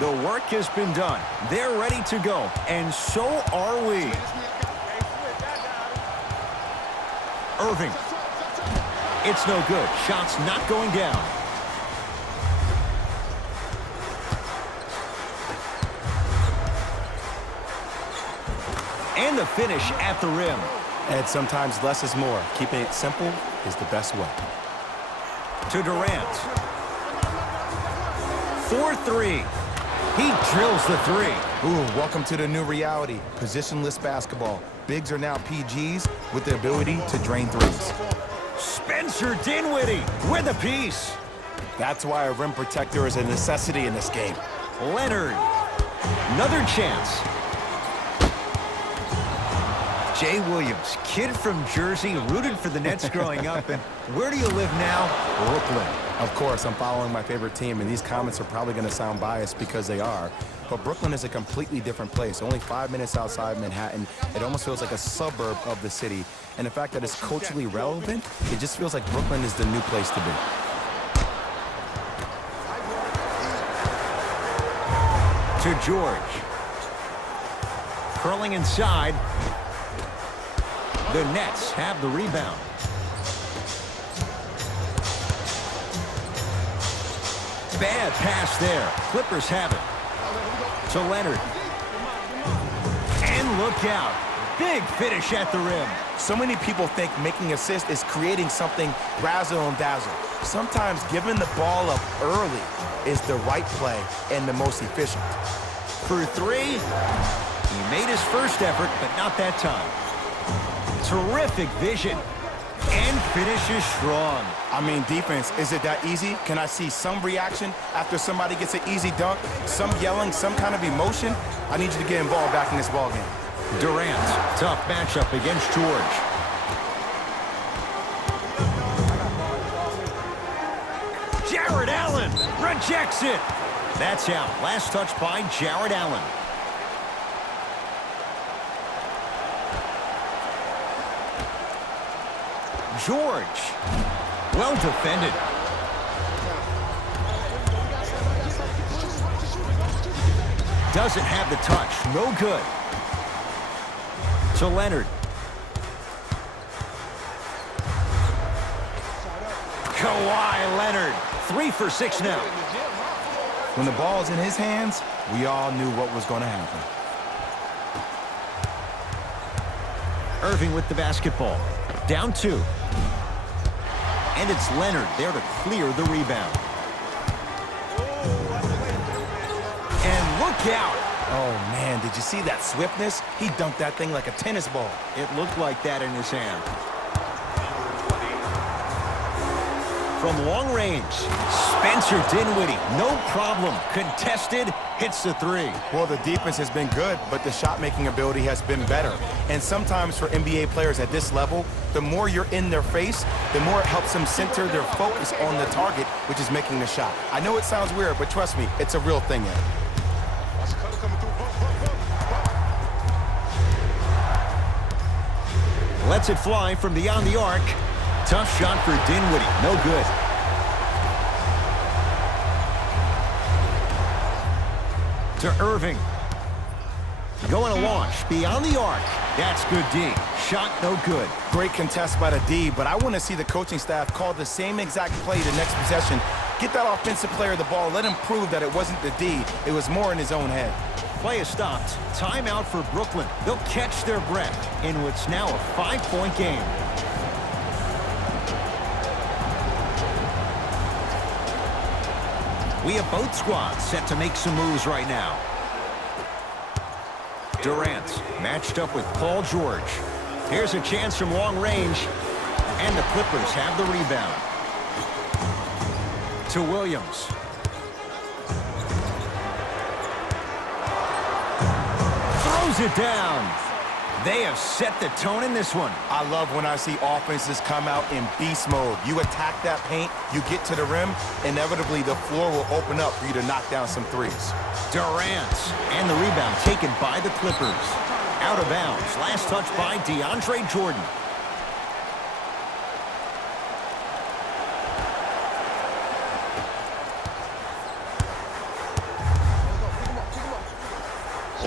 The work has been done. They're ready to go, and so are we. Irving. It's no good. Shot's not going down. And the finish at the rim. And sometimes less is more. Keeping it simple is the best way. To Durant. 4-3. He drills the three. Ooh, welcome to the new reality. Positionless basketball. Bigs are now PGs with the ability to drain threes. Spencer Dinwiddie with a piece. That's why a rim protector is a necessity in this game. Leonard. Another chance. Jay Williams, kid from Jersey, rooted for the Nets growing up. And where do you live now? Brooklyn. Of course, I'm following my favorite team, and these comments are probably going to sound biased because they are. But Brooklyn is a completely different place. Only 5 minutes outside Manhattan. It almost feels like a suburb of the city. And the fact that it's culturally relevant, it just feels like Brooklyn is the new place to be. To George. Curling inside. The Nets have the rebound. Bad pass there. Clippers have it. To Leonard. And look out. Big finish at the rim. So many people think making assists is creating something razzle and dazzle. Sometimes giving the ball up early is the right play and the most efficient. For three, he made his first effort, but not that time. Terrific vision. And finishes strong. I mean, defense, is it that easy? Can I see some reaction after somebody gets an easy dunk? Some yelling, some kind of emotion? I need you to get involved back in this ballgame. Durant, tough matchup against George. Jared Allen rejects it. That's out. Last touch by Jared Allen. George. Well defended. Doesn't have the touch. No good. To Leonard. Kawhi Leonard. 3 for 6 now. When the ball's in his hands, we all knew what was going to happen. Irving with the basketball. Down 2. And it's Leonard there to clear the rebound. And look out. Oh, man, did you see that swiftness? He dunked that thing like a tennis ball. It looked like that in his hand. From long range, Spencer Dinwiddie, no problem. Contested, hits the 3. Well, the defense has been good, but the shot-making ability has been better. And sometimes for NBA players at this level, the more you're in their face, the more it helps them center their focus on the target, which is making the shot. I know it sounds weird, but trust me, it's a real thing, Ed. Lets it fly from beyond the arc. Tough shot for Dinwiddie. No good. To Irving. Going to launch beyond the arc. That's good D. Shot no good. Great contest by the D, but I want to see the coaching staff call the same exact play the next possession. Get that offensive player the ball. Let him prove that it wasn't the D. It was more in his own head. Play is stopped. Timeout for Brooklyn. They'll catch their breath in what's now a 5-point game. We have both squads set to make some moves right now. Durant matched up with Paul George. Here's a chance from long range. And the Clippers have the rebound. To Williams. Throws it down. They have set the tone in this one. I love when I see offenses come out in beast mode. You attack that paint, you get to the rim, inevitably the floor will open up for you to knock down some threes. Durant, and the rebound taken by the Clippers. Out of bounds. Last touch by DeAndre Jordan.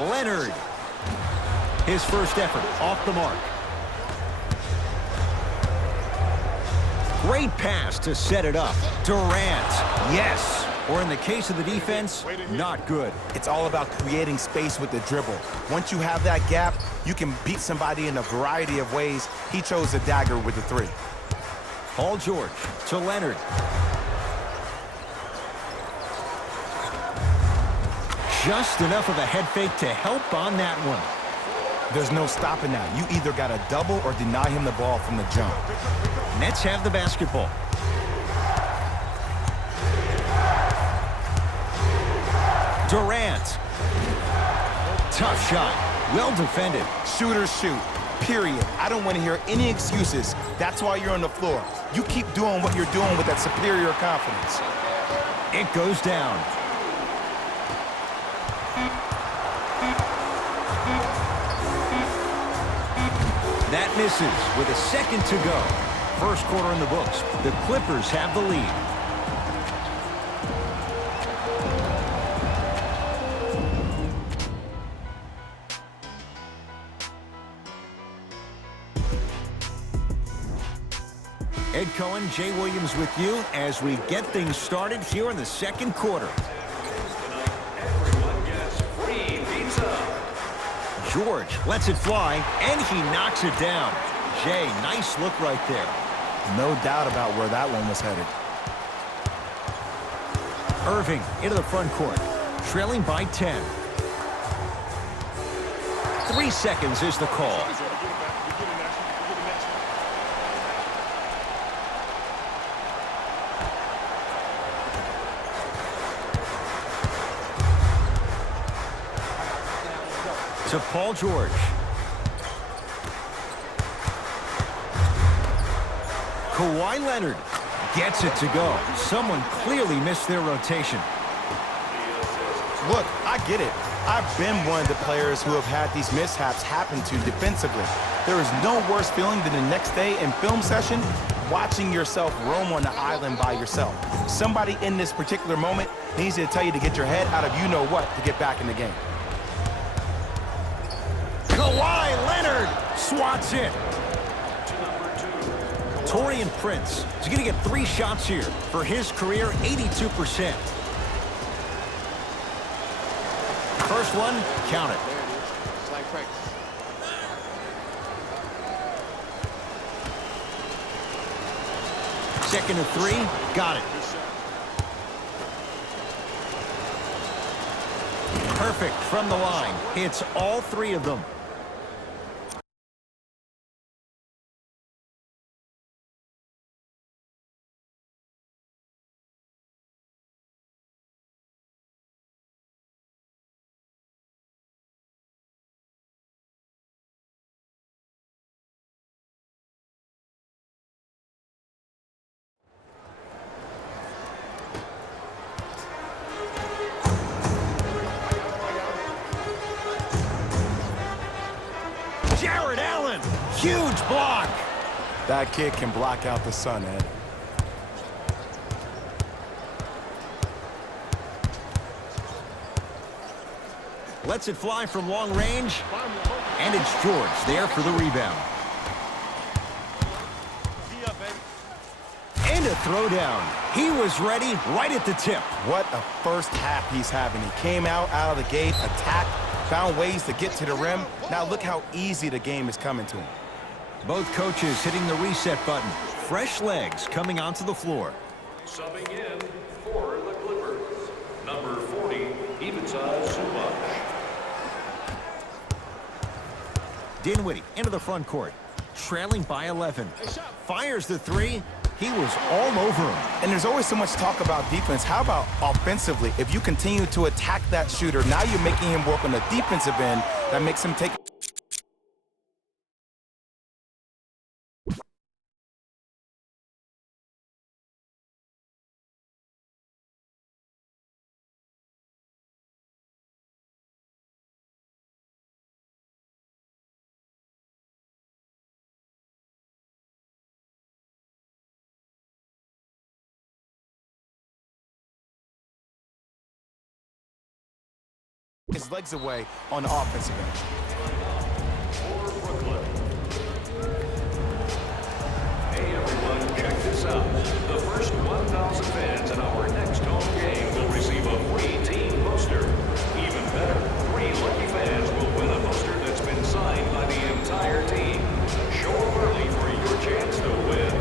Leonard. His first effort off the mark. Great pass to set it up. Durant. Yes. Or in the case of the defense, not good. It's all about creating space with the dribble. Once you have that gap, you can beat somebody in a variety of ways. He chose the dagger with the three. Paul George to Leonard. Just enough of a head fake to help on that one. There's no stopping that. You either got to double or deny him the ball from the jump. Nets have the basketball. Durant. Tough shot. Well defended. Shooters shoot, period. I don't want to hear any excuses. That's why you're on the floor. You keep doing what you're doing with that superior confidence. It goes down. That misses with a second to go. First quarter in the books. The Clippers have the lead. Ed Cohen, Jay Williams with you as we get things started here in the second quarter. Everyone gets free pizza. George lets it fly, and he knocks it down. Jay, nice look right there. No doubt about where that one was headed. Irving into the front court, trailing by 10. 3 seconds is the call. To Paul George. Kawhi Leonard gets it to go. Someone clearly missed their rotation. Look, I get it. I've been one of the players who have had these mishaps happen to defensively. There is no worse feeling than the next day in film session watching yourself roam on the island by yourself. Somebody in this particular moment needs to tell you to get your head out of you-know-what to get back in the game. Kawhi Leonard swats it. Taurean Prince is going to get 3 shots here for his career, 82%. First one, count it. It's like practice. Second and 3, got it. Perfect from the line. Hits all 3 of them. Jared Allen, huge block. That kid can block out the sun, Ed. Lets it fly from long range. And it's George there for the rebound. And a throwdown. He was ready right at the tip. What a first half he's having. He came out of the gate, attacked, found ways to get to the rim. Now look how easy the game is coming to him. Both coaches hitting the reset button. Fresh legs coming onto the floor. Subbing in for the Clippers, number 40, Ivica Zubac. Dinwiddie into the front court. Trailing by 11. Fires the 3. He was all over him. And there's always so much talk about defense. How about offensively? If you continue to attack that shooter, now you're making him work on the defensive end. That makes him take his legs away on the offensive end. For Brooklyn. Hey everyone, check this out. The first 1,000 fans in our next home game will receive a free team poster. Even better, 3 lucky fans will win a poster that's been signed by the entire team. Show up early for your chance to win.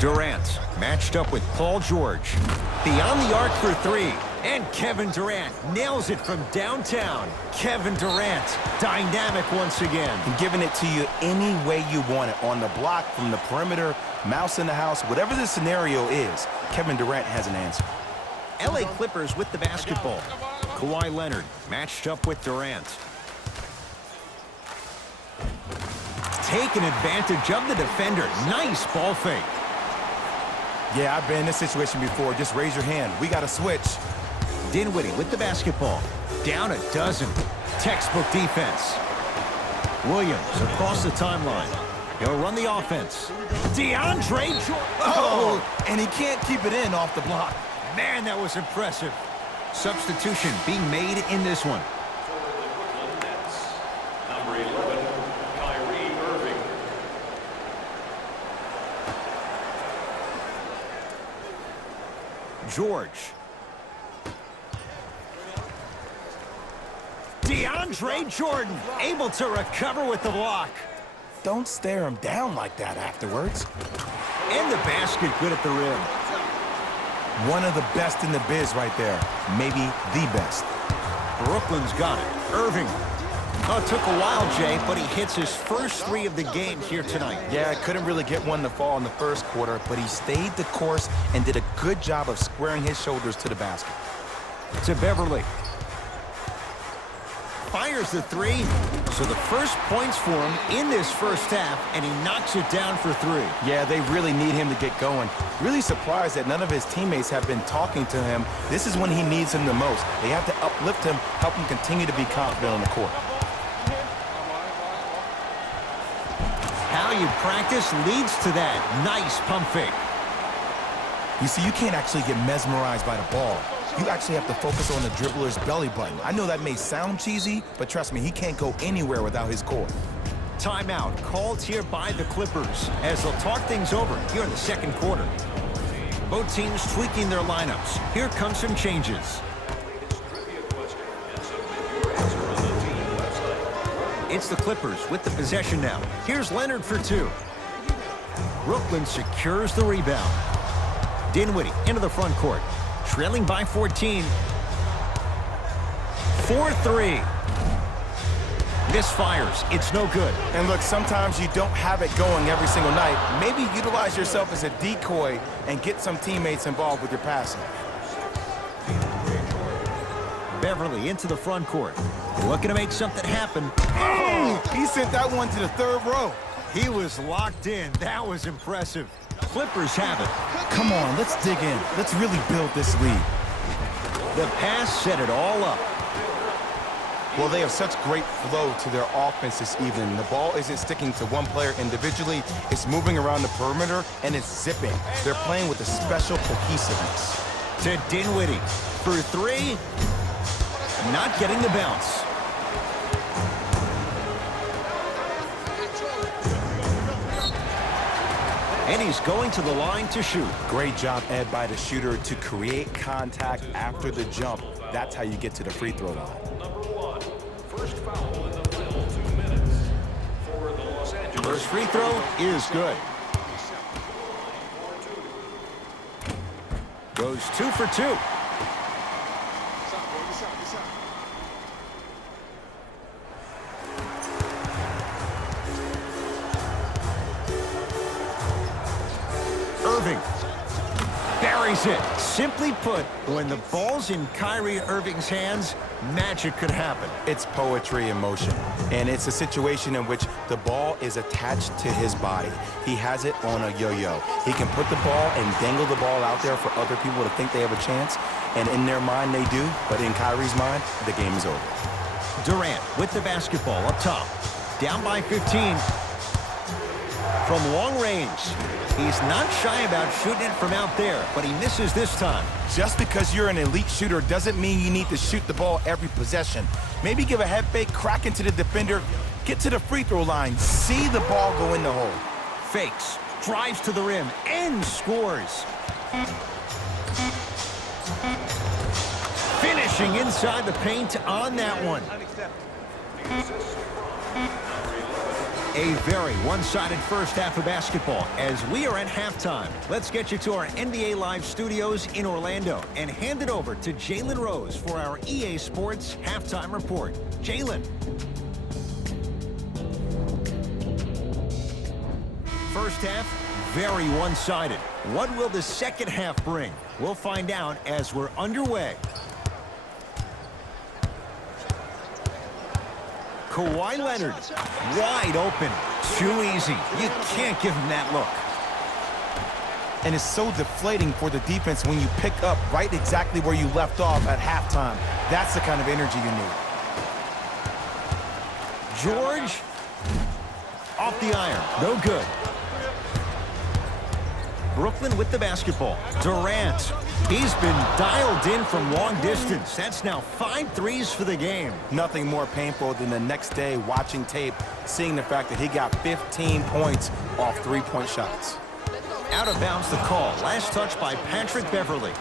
Durant matched up with Paul George. Beyond the arc for 3. And Kevin Durant nails it from downtown. Kevin Durant, dynamic once again. And giving it to you any way you want it. On the block, from the perimeter, mouse in the house, whatever the scenario is, Kevin Durant has an answer. LA Clippers with the basketball. Kawhi Leonard matched up with Durant. Taking advantage of the defender. Nice ball fake. Yeah, I've been in this situation before. Just raise your hand. We got to switch. Dinwiddie with the basketball. Down a dozen. Textbook defense. Williams across the timeline. He'll run the offense. DeAndre Jordan. Oh, and he can't keep it in off the block. Man, that was impressive. Substitution being made in this one. For the Brooklyn Nets, number 11, Kyrie Irving. George. DeAndre Jordan able to recover with the block. Don't stare him down like that afterwards. And the basket good at the rim. One of the best in the biz right there. Maybe the best. Brooklyn's got it. Irving. Oh, it took a while, Jay, but he hits his first 3 of the game here tonight. Yeah, couldn't really get one to fall in the first quarter, but he stayed the course and did a good job of squaring his shoulders to the basket. To Beverly. Fires the 3. So the first points for him in this first half, and he knocks it down for 3. Yeah, they really need him to get going. Really surprised that none of his teammates have been talking to him. This is when he needs him the most. They have to uplift him, help him continue to be confident on the court. How you practice leads to that. Nice pump fake. You see, you can't actually get mesmerized by the ball. You actually have to focus on the dribbler's belly button. I know that may sound cheesy, but trust me, he can't go anywhere without his core. Timeout called here by the Clippers as they'll talk things over here in the second quarter. Both teams tweaking their lineups. Here comes some changes. It's the Clippers with the possession now. Here's Leonard for 2. Brooklyn secures the rebound. Dinwiddie into the front court. Trailing by 14. 4-3. Misfires. It's no good. And look, sometimes you don't have it going every single night. Maybe utilize yourself as a decoy and get some teammates involved with your passing. Beverly into the front court. Looking to make something happen. Oh, he sent that one to the 3rd row. He was locked in. That was impressive. Clippers have it. Come on, let's dig in. Let's really build this lead. The pass set it all up. Well, they have such great flow to their offense this evening. The ball isn't sticking to one player individually. It's moving around the perimeter, and it's zipping. They're playing with a special cohesiveness. To Dinwiddie for 3. Not getting the bounce. And he's going to the line to shoot. Great job, Ed, by the shooter to create contact after the jump. That's how you get to the free throw line. Number 1, first foul in the final 2 minutes for the Los Angeles. First free throw is good. Goes 2 for 2. This out, boy. This out. This out. Irving buries it. Simply put, when the ball's in Kyrie Irving's hands, magic could happen. It's poetry in motion, and it's a situation in which the ball is attached to his body. He has it on a yo-yo. He can put the ball and dangle the ball out there for other people to think they have a chance, and in their mind they do, but in Kyrie's mind, the game is over. Durant with the basketball up top. Down by 15. From long range. He's not shy about shooting it from out there, but he misses this time. Just because you're an elite shooter doesn't mean you need to shoot the ball every possession. Maybe give a head fake, crack into the defender, get to the free throw line, see the ball go in the hole. Fakes, drives to the rim, and scores. Finishing inside the paint on that one. A very one-sided first half of basketball as we are at halftime. Let's get you to our NBA Live studios in Orlando and hand it over to Jalen Rose for our EA Sports halftime report. Jalen. First half, very one-sided. What will the second half bring? We'll find out as we're underway. Kawhi Leonard, wide open. Too easy. You can't give him that look. And it's so deflating for the defense when you pick up right exactly where you left off at halftime. That's the kind of energy you need. George, off the iron. No good. Brooklyn with the basketball. Durant. He's been dialed in from long distance. That's now 5 threes for the game. Nothing more painful than the next day watching tape, seeing the fact that he got 15 points off three-point shots. Out of bounds the call. Last touch by Patrick Beverley.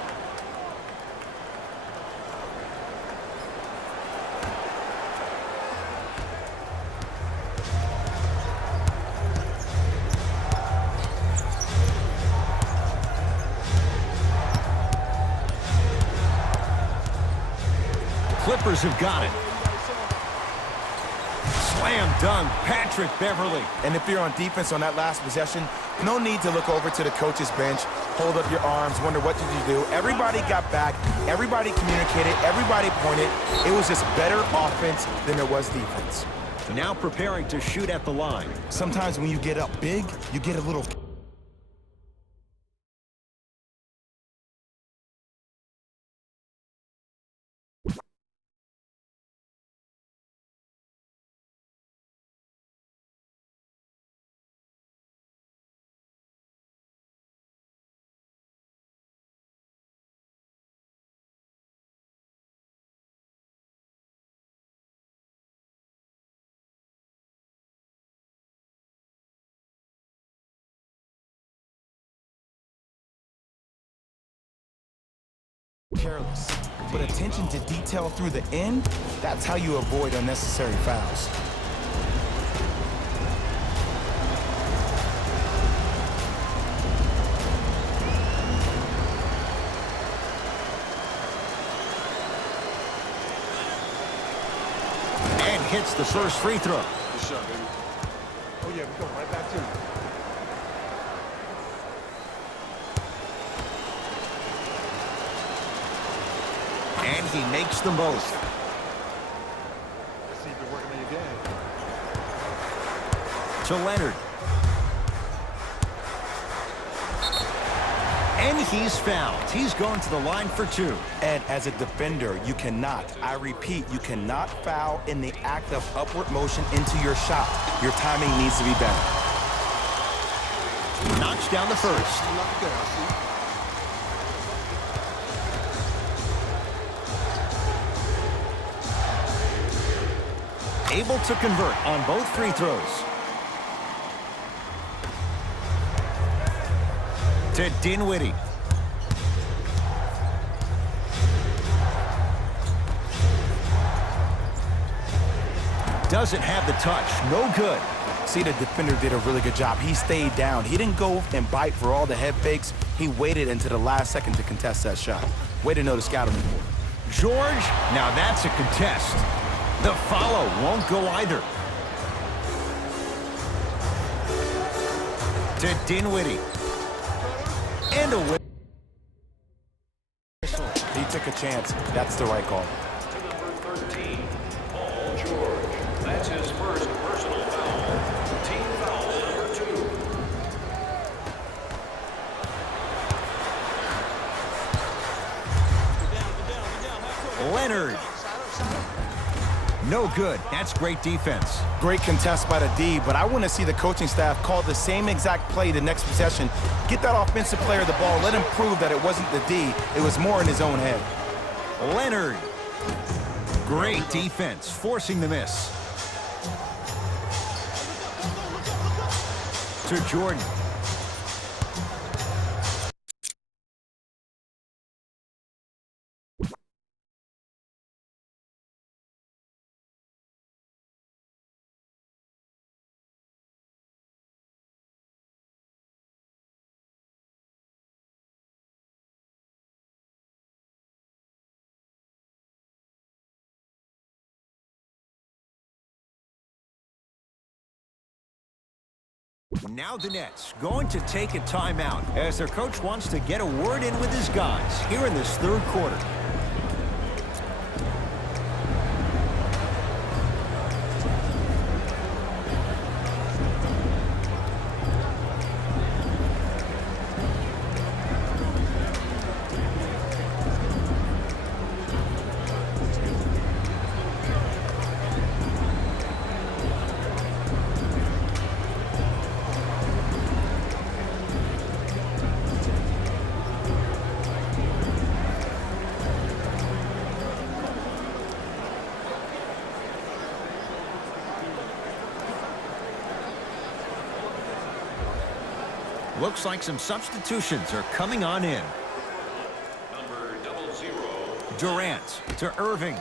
Clippers have got it. Slam dunk, Patrick Beverley. And if you're on defense on that last possession, no need to look over to the coach's bench, hold up your arms, wonder what did you do. Everybody got back, everybody communicated, everybody pointed. It was just better offense than it was defense. Now preparing to shoot at the line. Sometimes when you get up big, you get a little... careless. But attention to detail through the end, that's how you avoid unnecessary fouls. And hits the first free throw. Good shot, baby. Oh, yeah, we're going right back to it. And he makes them both. Let's see if you're working on your game. To Leonard. And he's fouled. He's going to the line for 2. And as a defender, you cannot, I repeat, you cannot foul in the act of upward motion into your shot. Your timing needs to be better. Knocks down the first. Good luck there, I see. Able to convert on both free throws. To Dinwiddie. Doesn't have the touch. No good. See, the defender did a really good job. He stayed down. He didn't go and bite for all the head fakes. He waited until the last second to contest that shot. Way to know the scouting report. George, now that's a contest. The follow won't go either. To Dinwiddie. And a win. He took a chance. That's the right call. To number 13, Paul George. That's his first personal foul. Team foul number 2. Leonard. No good. That's great defense. Great contest by the D, but I want to see the coaching staff call the same exact play the next possession. Get that offensive player the ball. Let him prove that it wasn't the D. It was more in his own head. Leonard. Great defense, forcing the miss. To Jordan. Now the Nets going to take a timeout as their coach wants to get a word in with his guys here in this third quarter. Looks like some substitutions are coming on in. Number 00. Durant to Irving.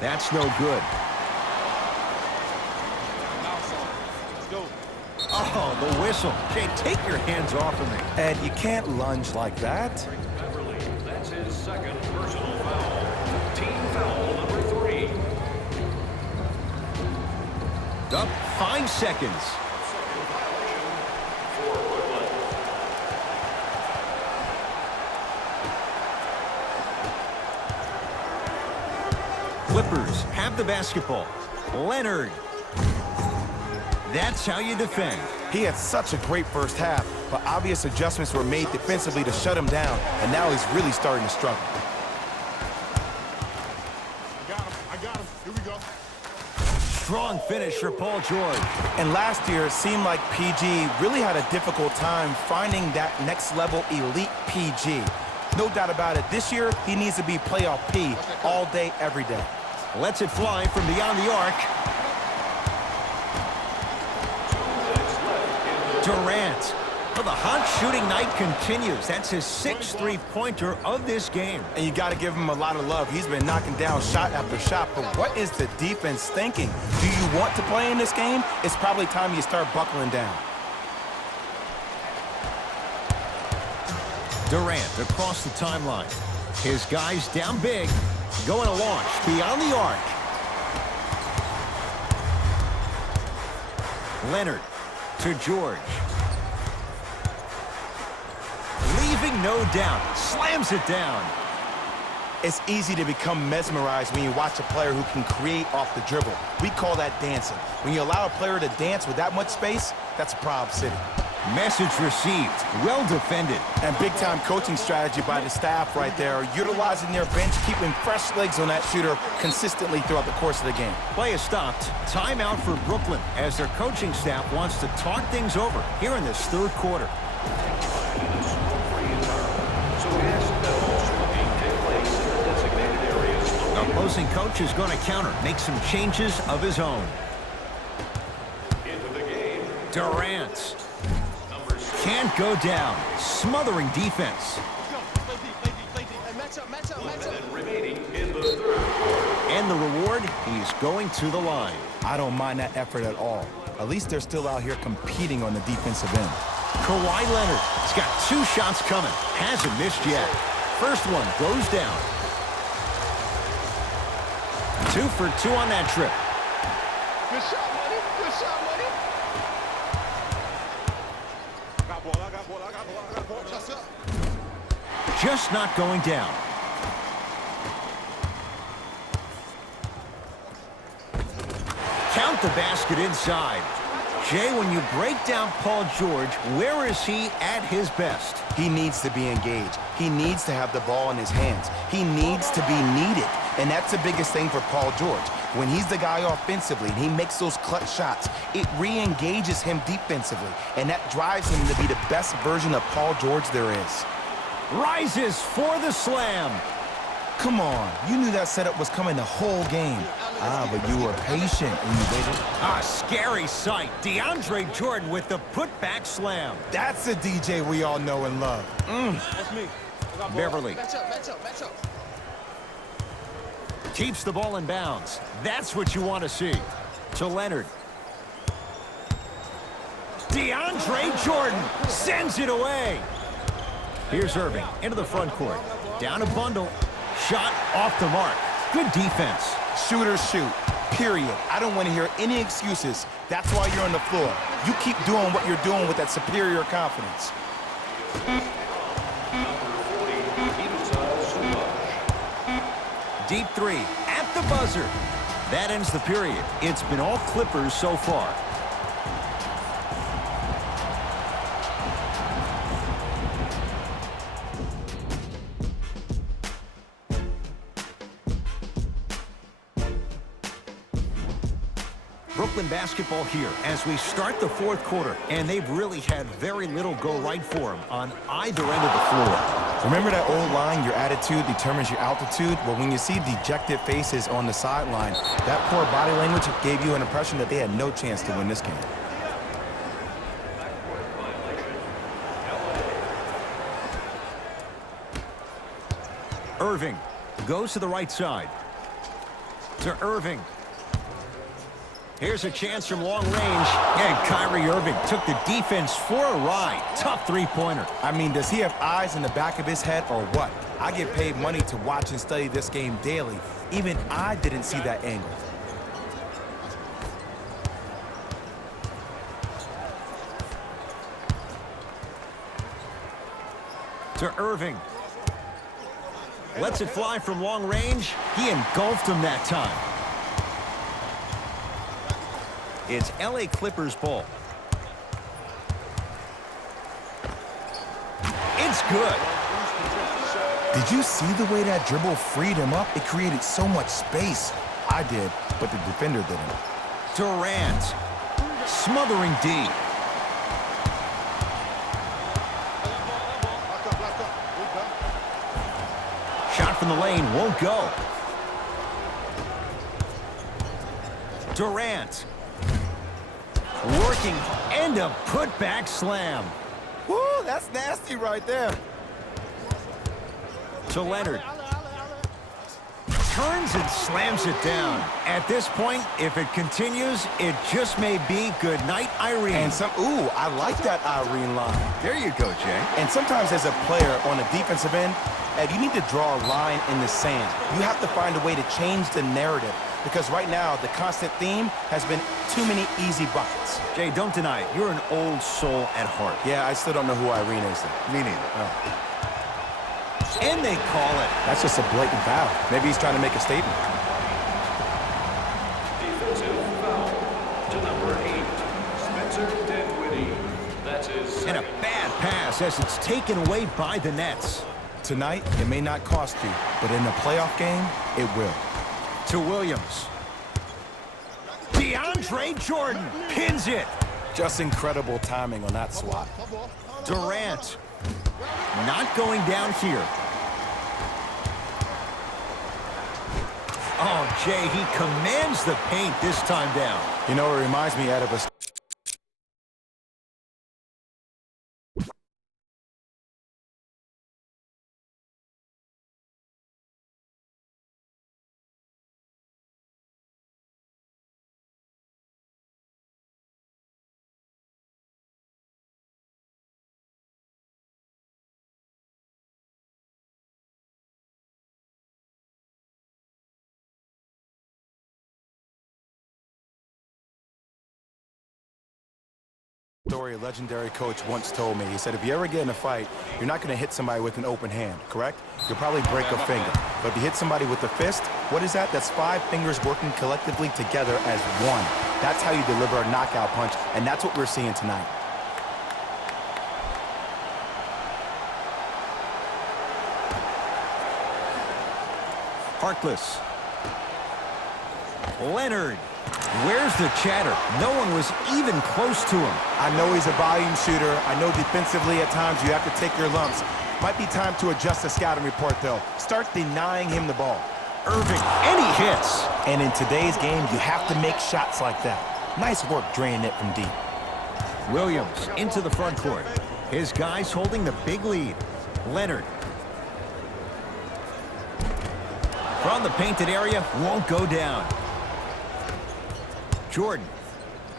That's no good. Let's go. Oh, the whistle. Jay, take your hands off of me. Ed, you can't lunge like that. Beverly. That's his second personal foul. Team foul number 3. Up 5 seconds. Second violation for Brooklyn. Clippers have the basketball. Leonard. That's how you defend. He had such a great first half, but obvious adjustments were made defensively to shut him down, and now he's really starting to struggle. I got him. Here we go. Strong finish for Paul George. And last year, it seemed like PG really had a difficult time finding that next level elite PG. No doubt about it, this year, he needs to be playoff P all day, every day. Lets it fly from beyond the arc. Durant. Well, the hot shooting night continues. That's his 6th three-pointer of this game. And you got to give him a lot of love. He's been knocking down shot after shot, but what is the defense thinking? Do you want to play in this game? It's probably time you start buckling down. Durant across the timeline. His guys down big. Going to launch beyond the arc. Leonard to George. Leaving no doubt. Slams it down. It's easy to become mesmerized when you watch a player who can create off the dribble. We call that dancing. When you allow a player to dance with that much space, that's a Prob City. Message received. Well defended. And big-time coaching strategy by the staff right there, utilizing their bench, keeping fresh legs on that shooter consistently throughout the course of the game. Play is stopped. Timeout for Brooklyn as their coaching staff wants to talk things over here in this third quarter. The opposing coach is going to counter, make some changes of his own. Into the game. Durant. Can't go down. Smothering defense. Let's go. Play deep. Hey, match up. And remaining in the third quarter. And the reward, he's going to the line. I don't mind that effort at all. At least they're still out here competing on the defensive end. Kawhi Leonard has got 2 shots coming. Hasn't missed yet. First one goes down. 2 for 2 on that trip. Good shot, buddy. Good shot, buddy. I got ball. I got ball. I got ball. I got ball. Just up. Just not going down. Count the basket inside. Jay, when you break down Paul George, where is he at his best? He needs to be engaged. He needs to have the ball in his hands. He needs to be needed. And that's the biggest thing for Paul George. When he's the guy offensively and he makes those clutch shots, it re-engages him defensively. And that drives him to be the best version of Paul George there is. Rises for the slam. Come on, you knew that setup was coming the whole game. But you were patient and you waited. A scary sight. DeAndre Jordan with the putback slam. That's the DJ we all know and love. That's me. I got ball. Beverly Match up, match up, match up. keeps the ball in bounds. That's what you want to see. To Leonard. DeAndre Jordan sends it away. Here's Irving into the front court. Down a bundle. Shot off the mark. Good defense. Shooters shoot, period. I don't want to hear any excuses. That's why you're on the floor. You keep doing what you're doing with that superior confidence. Deep 3 at the buzzer. That ends the period. It's been all Clippers so far. Brooklyn basketball here as we start the fourth quarter, and they've really had very little go right for them on either end of the floor. Remember that old line, your attitude determines your altitude? Well, when you see dejected faces on the sideline, that poor body language gave you an impression that they had no chance to win this game. Irving goes to the right side. To Irving. Here's a chance from long range. And Kyrie Irving took the defense for a ride. Tough three-pointer. I mean, does he have eyes in the back of his head or what? I get paid money to watch and study this game daily. Even I didn't see that angle. To Irving. Lets it fly from long range. He engulfed him that time. It's LA Clippers ball. It's good. Did you see the way that dribble freed him up? It created so much space. I did, but the defender didn't. Durant. Smothering D. Shot from the lane won't go. Durant. Working and a putback slam. Woo, that's nasty right there. To Leonard. Turns and slams it down. At this point, if it continues, it just may be good night, Irene. And I like that Irene line. There you go, Jay. And sometimes as a player on the defensive end, Ed, you need to draw a line in the sand. You have to find a way to change the narrative because right now the constant theme has been too many easy buckets. Jay, don't deny it. You're an old soul at heart. Yeah, I still don't know who Irene is. Me neither. Oh. And they call it. That's just a blatant foul. Maybe he's trying to make a statement. Defensive foul to number 8, Spencer Dinwiddie. That's his And a second. bad pass as it's taken away by the Nets. Tonight, it may not cost you, but in a playoff game, it will. To Williams. DeAndre Jordan pins it. Just incredible timing on that swat. Durant. Not going down here. Oh, Jay, he commands the paint this time down. You know, it reminds me, Ed, of a story a legendary coach once told me. He said, if you ever get in a fight, you're not going to hit somebody with an open hand, correct? You'll probably break a finger. But if you hit somebody with a fist, what is that? That's 5 fingers working collectively together as one. That's how you deliver a knockout punch, and that's what we're seeing tonight. Harkless. Leonard. Where's the chatter? No one was even close to him. I know he's a volume shooter. I know defensively at times you have to take your lumps. Might be time to adjust the scouting report, though. Start denying him the ball. Irving, and he hits. And in today's game, you have to make shots like that. Nice work draining it from deep. Williams into the front court. His guys holding the big lead. Leonard. From the painted area, won't go down. Jordan.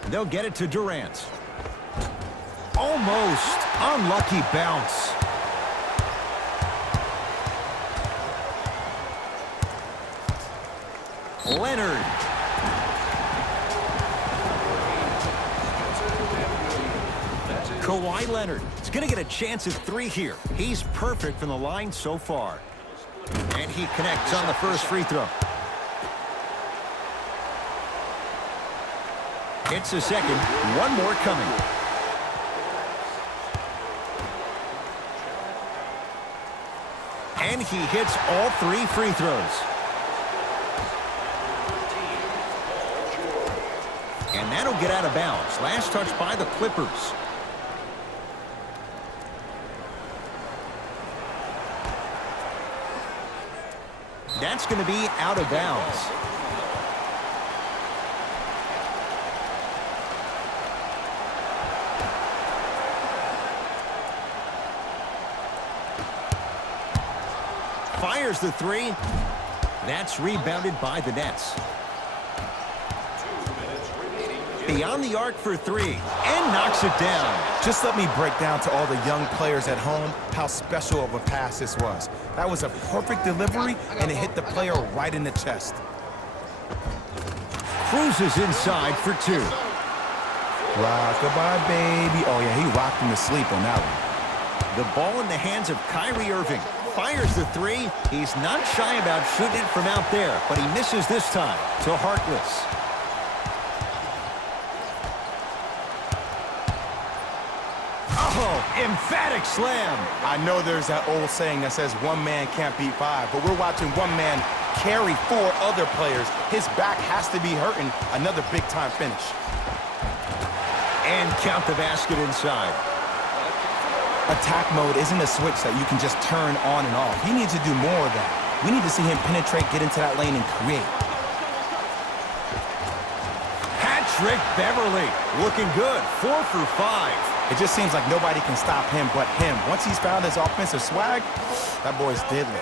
They'll get it to Durant. Almost. Unlucky bounce. Leonard. Kawhi Leonard is going to get a chance at 3 here. He's perfect from the line so far. And he connects on the first free throw. Hits a second. One more coming. And he hits all 3 free throws. And that'll get out of bounds. Last touch by the Clippers. That's going to be out of bounds. Fires the 3. That's rebounded by the Nets. Beyond the arc for 3, and knocks it down. Just let me break down to all the young players at home how special of a pass this was. That was a perfect delivery, and it hit the player right in the chest. Cruises inside for 2. Rock-a-bye, baby. Oh, yeah, he rocked him to sleep on that one. The ball in the hands of Kyrie Irving. Fires the 3. He's not shy about shooting it from out there, but he misses this time to Harkless. Oh, emphatic slam. I know there's that old saying that says one man can't beat 5, but we're watching one man carry 4 other players. His back has to be hurting. Another big-time finish. And count the basket inside. Attack mode isn't a switch that you can just turn on and off. He needs to do more of that. We need to see him penetrate, get into that lane, and create. Patrick Beverly looking good. 4 for 5. It just seems like nobody can stop him but him. Once he's found his offensive swag, that boy's deadly.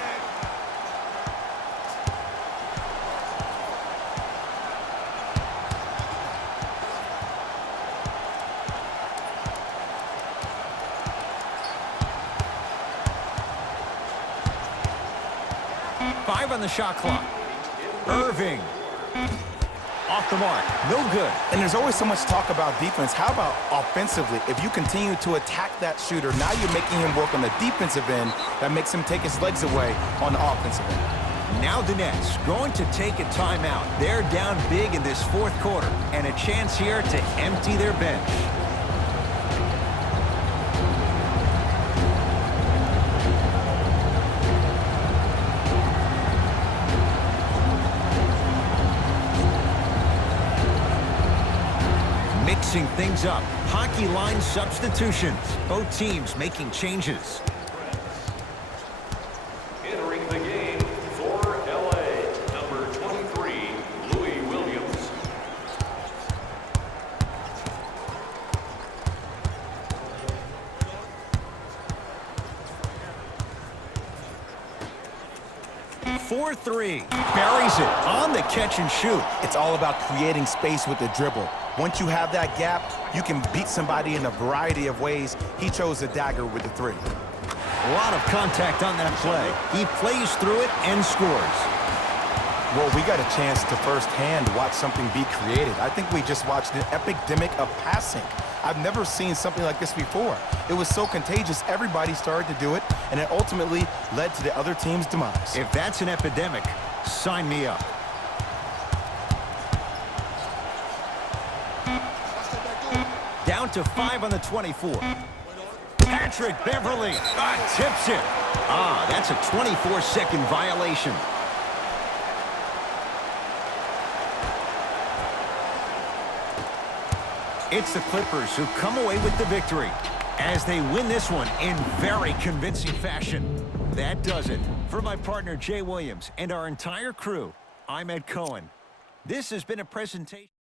Five on the shot clock. Irving. Off the mark. No good. And there's always so much talk about defense. How about offensively? If you continue to attack that shooter, now you're making him work on the defensive end. That makes him take his legs away on the offensive end. Now the Nets going to take a timeout. They're down big in this 4th quarter. And a chance here to empty their bench. Mixing things up. Hockey line substitutions. Both teams making changes. Entering the game for L.A., number 23, Louis Williams. For 3. Buries it on the catch and shoot. It's all about creating space with the dribble. Once you have that gap, you can beat somebody in a variety of ways. He chose the dagger with the 3. A lot of contact on that play. He plays through it and scores. Well, we got a chance to firsthand watch something be created. I think we just watched an epidemic of passing. I've never seen something like this before. It was so contagious, everybody started to do it, and it ultimately led to the other team's demise. If that's an epidemic, sign me up. Down to 5 on the 24. Patrick Beverly tips it. That's a 24-second violation. It's the Clippers who come away with the victory as they win this one in very convincing fashion. That does it. For my partner, Jay Williams, and our entire crew, I'm Ed Cohen. This has been a presentation.